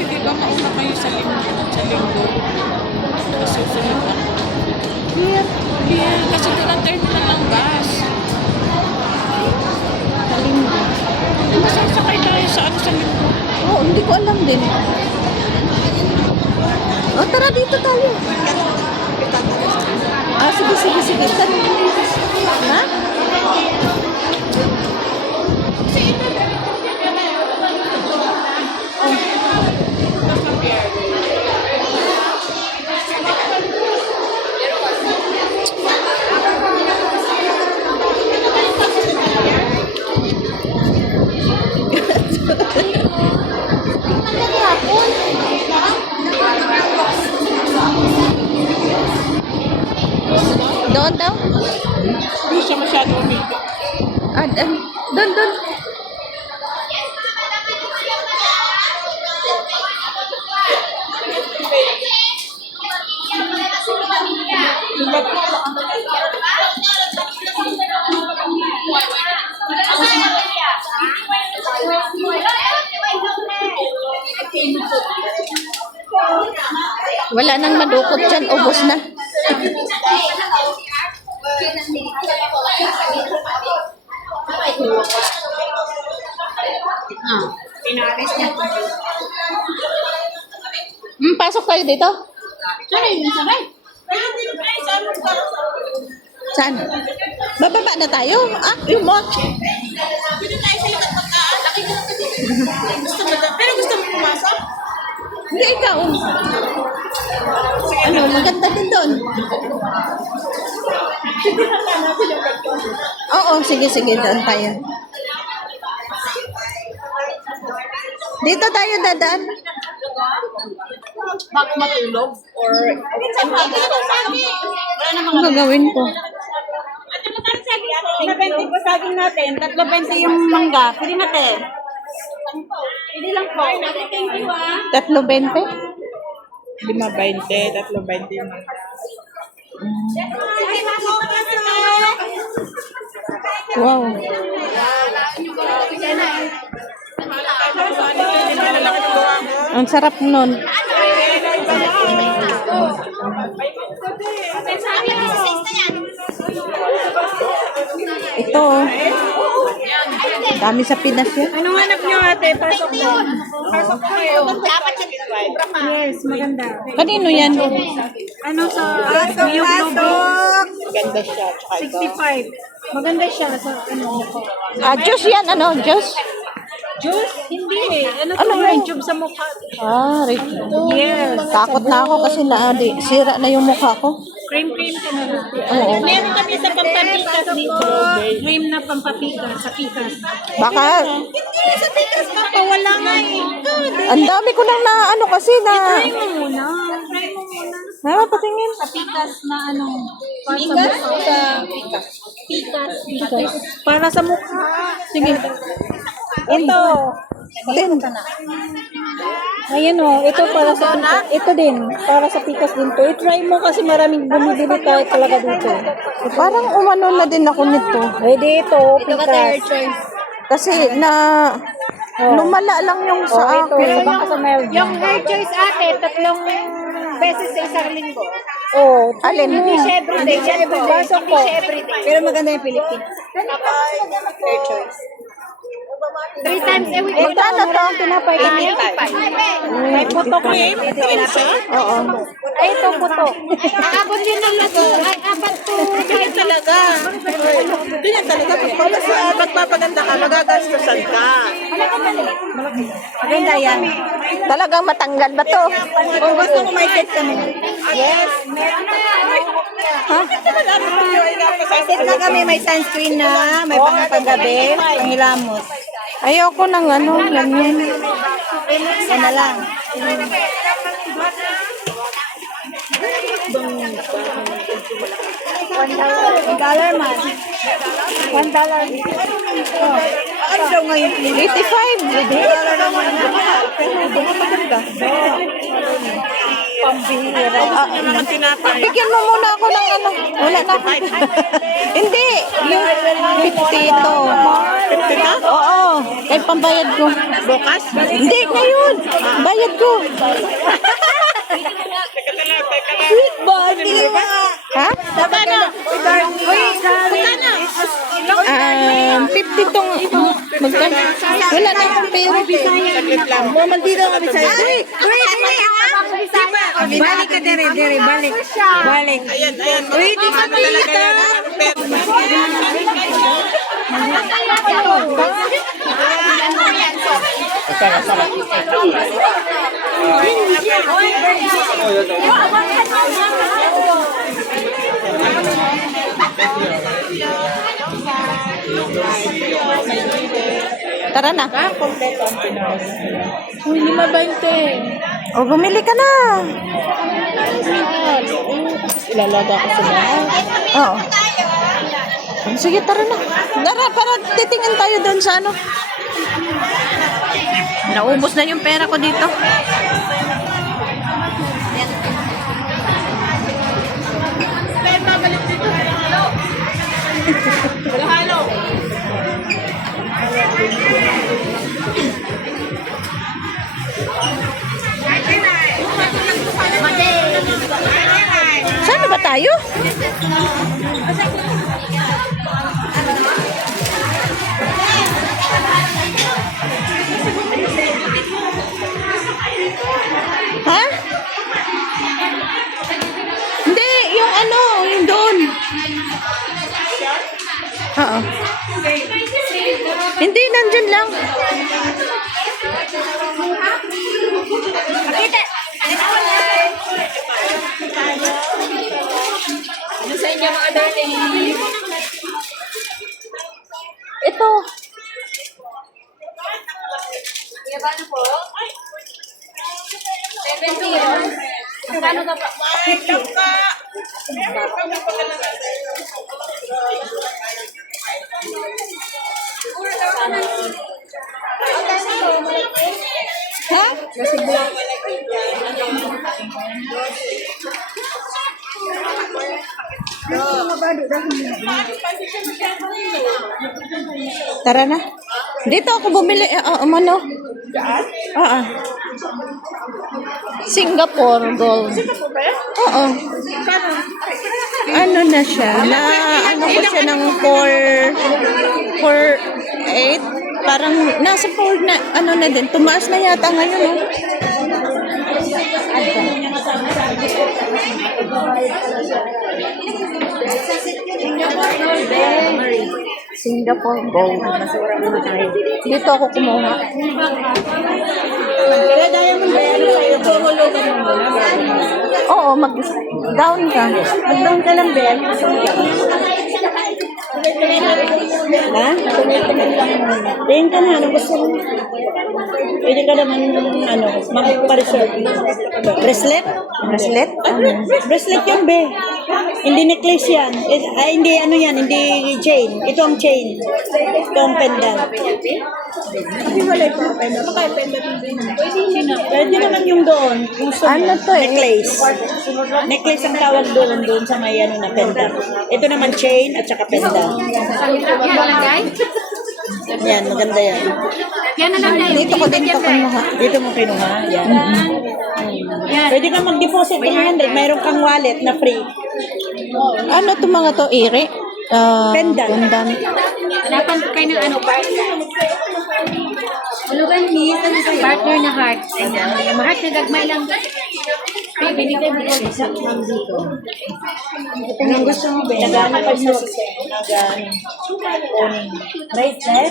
Kasi di ba mauna kayo sa linggo. Kasi susunod ako. Here. Kasi doon ang terminal ng bus. Sa linggo. Masasakay tayo sa linggo. Oo, hindi ko alam din. O, tara dito tayo. Ah, sige. Ha? Doon daw? Hindi siya masyado umikot. Ah, doon. Wala nang madukot dyan, ubos na. Pinaris niya. Pasok tayo dito? Sakay. Saan? Bababa na tayo? Ah, yung mo. Pwede tayo sa likod magkaan. Laki ko lang kasi. Pero gusto mo pumasok? Hindi, ikaw. Ano, maganda din doon. Oo, sige, doon tayo. Dito tayo dadaan. Bago matulog? Or... Ano gagawin ko? Pinabente po saging natin. 3.20 yung mangga. Pwede natin. Pwede lang po. Thank you 3.20? 5.20, 3.20 yung mga. Wow. Ang sarap nun. Ito. Dami sa Pinas yan. Anong hanap nyo ate? Pasok mo. Pasok po kayo. Yes, maganda. Kanino yan? Ano sa yung logo? Maganda siya. Tsaka ito. 65. Maganda siya sa ano ko. Ah, juice yan, ano? Juice? Juice? Hindi eh. Ano Ano to? yan? Red tube sa mukha. Ah, Rick. Yes. Takot na ako kasi sira na yung mukha ko. Cream ka na lang. Oo. Meron kami sa pampapikas dito. Cream na pampapikas sa pikas. Baka, Hindi, sa pikas ka wala nga eh. ang dami ko nang ano kasi na... Try mo muna. Try mo muna. Patingin. Sa pikas na ano. Pikas? Sa pikas. Pikas. Para sa mukha. Sige. Ito. Din. Ayan o. Ito para sa pikas. Ito din. Para sa pikas din to. I-try mo kasi maraming bumibili tayo talaga dito. Parang umano na din ako nito. Pwede ito. Pikas. Kasi na... Lumala lang yung Oh, sa ito. akin. Baka sa Melvin. Yung hair choice ate, 3 beses sa isang linggo. Oh. Alin? Hindi siya everyday. Yan po. Pasok po. Hindi siya everyday. Pero maganda yung Philippines. Fair choice. 3 times a week. Magkano to? Tinapay. 85. May putok eh. Oo. Ay, ito putok. Aabot yun ng lago. Ay, apat to. Ganyan talaga. Ganyan talaga. Pag magpapaganda ka, magagastusan ka. Maganda yan. Talagang matanggal ba to? Kung gusto mo may set kami. Yes. Ha? May set na kami. May sunscreen na. May panggabi. Pangilamos. Ayoko ng ano, ganyan. Yan na lang. $1 man. $1. Ano daw ngayon? 85. $1 naman. Pambihira. Naman tinapay. Bigyan mo muna ako ng ano. Wala na ako. Hindi. yung 50 ito. 50 ka? Oo. Kaya pambayad ko. Bukas? Hindi, ngayon. Bayad ko. Sweet body. Ha? Magkano? 50 tong magkano? Wala na akong pera. Saglit lang. Mamandito kami sa'yo. Balik ka, Dere, balik. Balik. Uy, di ka kita. Tara na. Uy, 5.20. O, bumili ka na. Ilalaga ko sa lahat. Oo. Sige, tara na. Tara, para titingin tayo doon sa ano. Naubos na yung pera ko dito. Saan ba tayo? Ha? Hindi, yung ano, yung doon. Oo. Hindi, nandyan lang. Ano sa inyo mga darling? Ito. Ano po? 70 yun. Kano ka pa? Ha? Tara na. Dito ako bumili. Ano? Oo. Singapore Gold. Oo. Ano na siya? Ano ko siya ng 4.8? Parang nasa 4 na, ano na din. Tumaas na yata ngayon, oh. Singapore Gold. Dito ako kumuha. Oo, mag-down ka. Mag-down ka lang, Ben. Ha? Tingin ka na, ano gusto mo? Pwede ka naman, ano, mag-reserve. Bracelet? Bracelet? Bracelet yun, be. Hindi necklace yan. Hindi, ano yan, hindi chain. Ito ang chain. Ito ang pendant. Hindi wala itong pendant. Makaya pendant yung pendant. Pwede naman yung doon. Yung ano to eh? Necklace. Necklace ang tawag doon sa may ano na pendant. Ito naman chain at saka pendant. Yan na lang, guys. Yan, maganda yan. Yan na lang, guys. Dito ko din ito kinuha. Dito mo kinuha? Yan. Pwede ka mag-deposit 300. Mayroon kang wallet na free. Ano to mga to, Iri? Pendant. Pendant. Hanapan ko kayo ng ano, partner. Hulugan, miss. Partner na heart. Yung heart na gagmay lang. Binigay mo lang isa lang dito. Anong gusto mo, Ben? Nagana pa siya sa Nagana. Right set?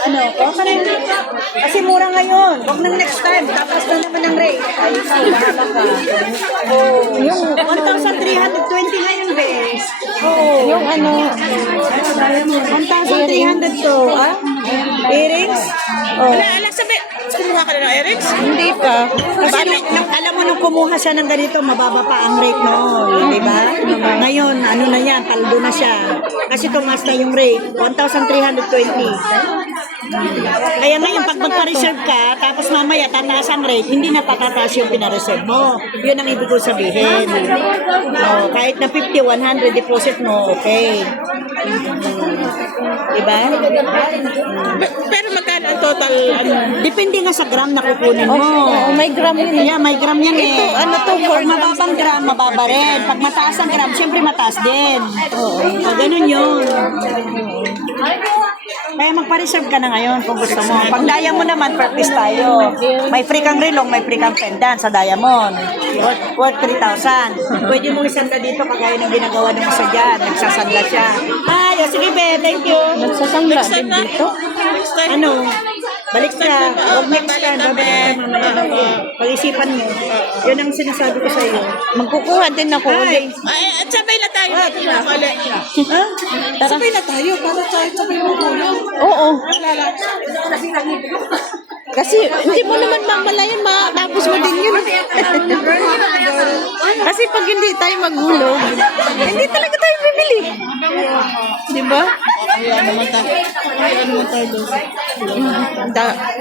Ano? Huwag ka na yung kasi mura ngayon. Huwag nang next time. Tapos na naman ang rate. Ay, bahala ka. Oh, yung 1,320 ngayon, Ben. Oh, yung ano? 1,300 to. Ah? Earrings? Oh. Alam, sabi, kumuha ka na ng earrings? Hindi pa. Kasi alam mo, nung kumuha siya ng ganito, mababa pa ang rate noon. Di ba? Ngayon, ano na yan, paldo na siya. Kasi tumas na yung rate, 1,320. Kaya ngayon, pag magpa-reserve ka, tapos mamaya tataas ang rate, hindi na patataas yung pina-reserve mo. Yun ang ibig ko sabihin. No, kahit na 50, 100 deposit mo, okay. Diba? Pero magkano ang total? Depende nga sa gram na kukunin mo. Oh, may gram yun eh. Yeah, may gram yan eh. Ito, ano to, pag mababang gram, mababa rin. Pag mataas ang gram, syempre mataas din. Oo. Ganun yun. Kaya magpa-reserve ka na ngayon kung gusto mo. Pag diamond naman, purpose tayo. May free kang rilong, may free kang pendant sa diamond. Worth 3,000. Pwede mo isanda dito kagaya ng ginagawa ng isa dyan. Nagsasandla siya. Ay, o sige be, thank you. Nagsasangla din dito. Ano? Balik ka. Huwag next ka. Babalik ka mamaya. Pag-isipan mo. Yun ang sinasabi ko sa iyo. Magkukuha din ako ulit. Ay, at sabay na tayo. Sabay na tayo para sabay mo kulang. Oo. Kasi hindi mo naman mamalayan, matapos mo din yun. Kasi pag hindi tayo maghulog, hindi talaga tayo bibili. Di ba? Ano naman tayo doon?